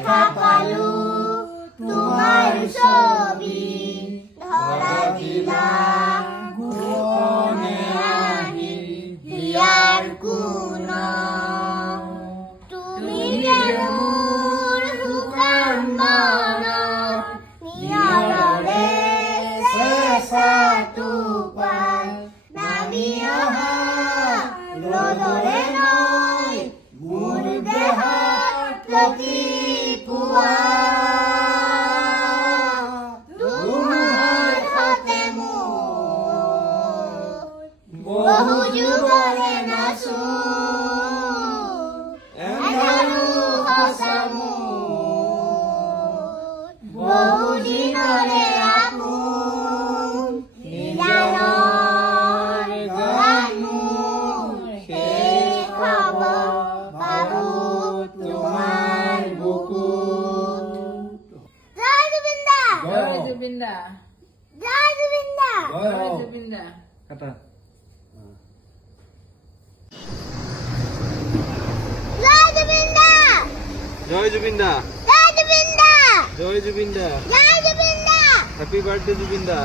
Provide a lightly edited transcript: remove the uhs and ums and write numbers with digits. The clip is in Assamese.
দেখা পালো তোমাৰ ছবি ধৰা দিলা গোপনে আহি হিয়াৰ কোন তুমি যে মোৰ শুকান মনত নিয়ৰৰে চেঁচাটো পাই নামি অহা ৰ'দৰে নৈ মোৰ দেহত প্ৰতিপুৱা ধুমুহাৰ সতে মোৰ বহু যুগৰে নাচো এধাৰো সঁচা মোৰ বহু দিনৰে আপোন নীলালৰ গান মোৰ শেষ হ'ব বাৰু তোমাৰ বুকুত জয় জুবিন দা জয় জুবিন দা জয় জুবিন দা জয় জুবিন দা কাটা জয় জুবিন দা জয় জুবিন দা জয় জুবিন দা জয় জুবিন দা জয় জুবিন দা হ্যাপি বার্থডে জুবিন দা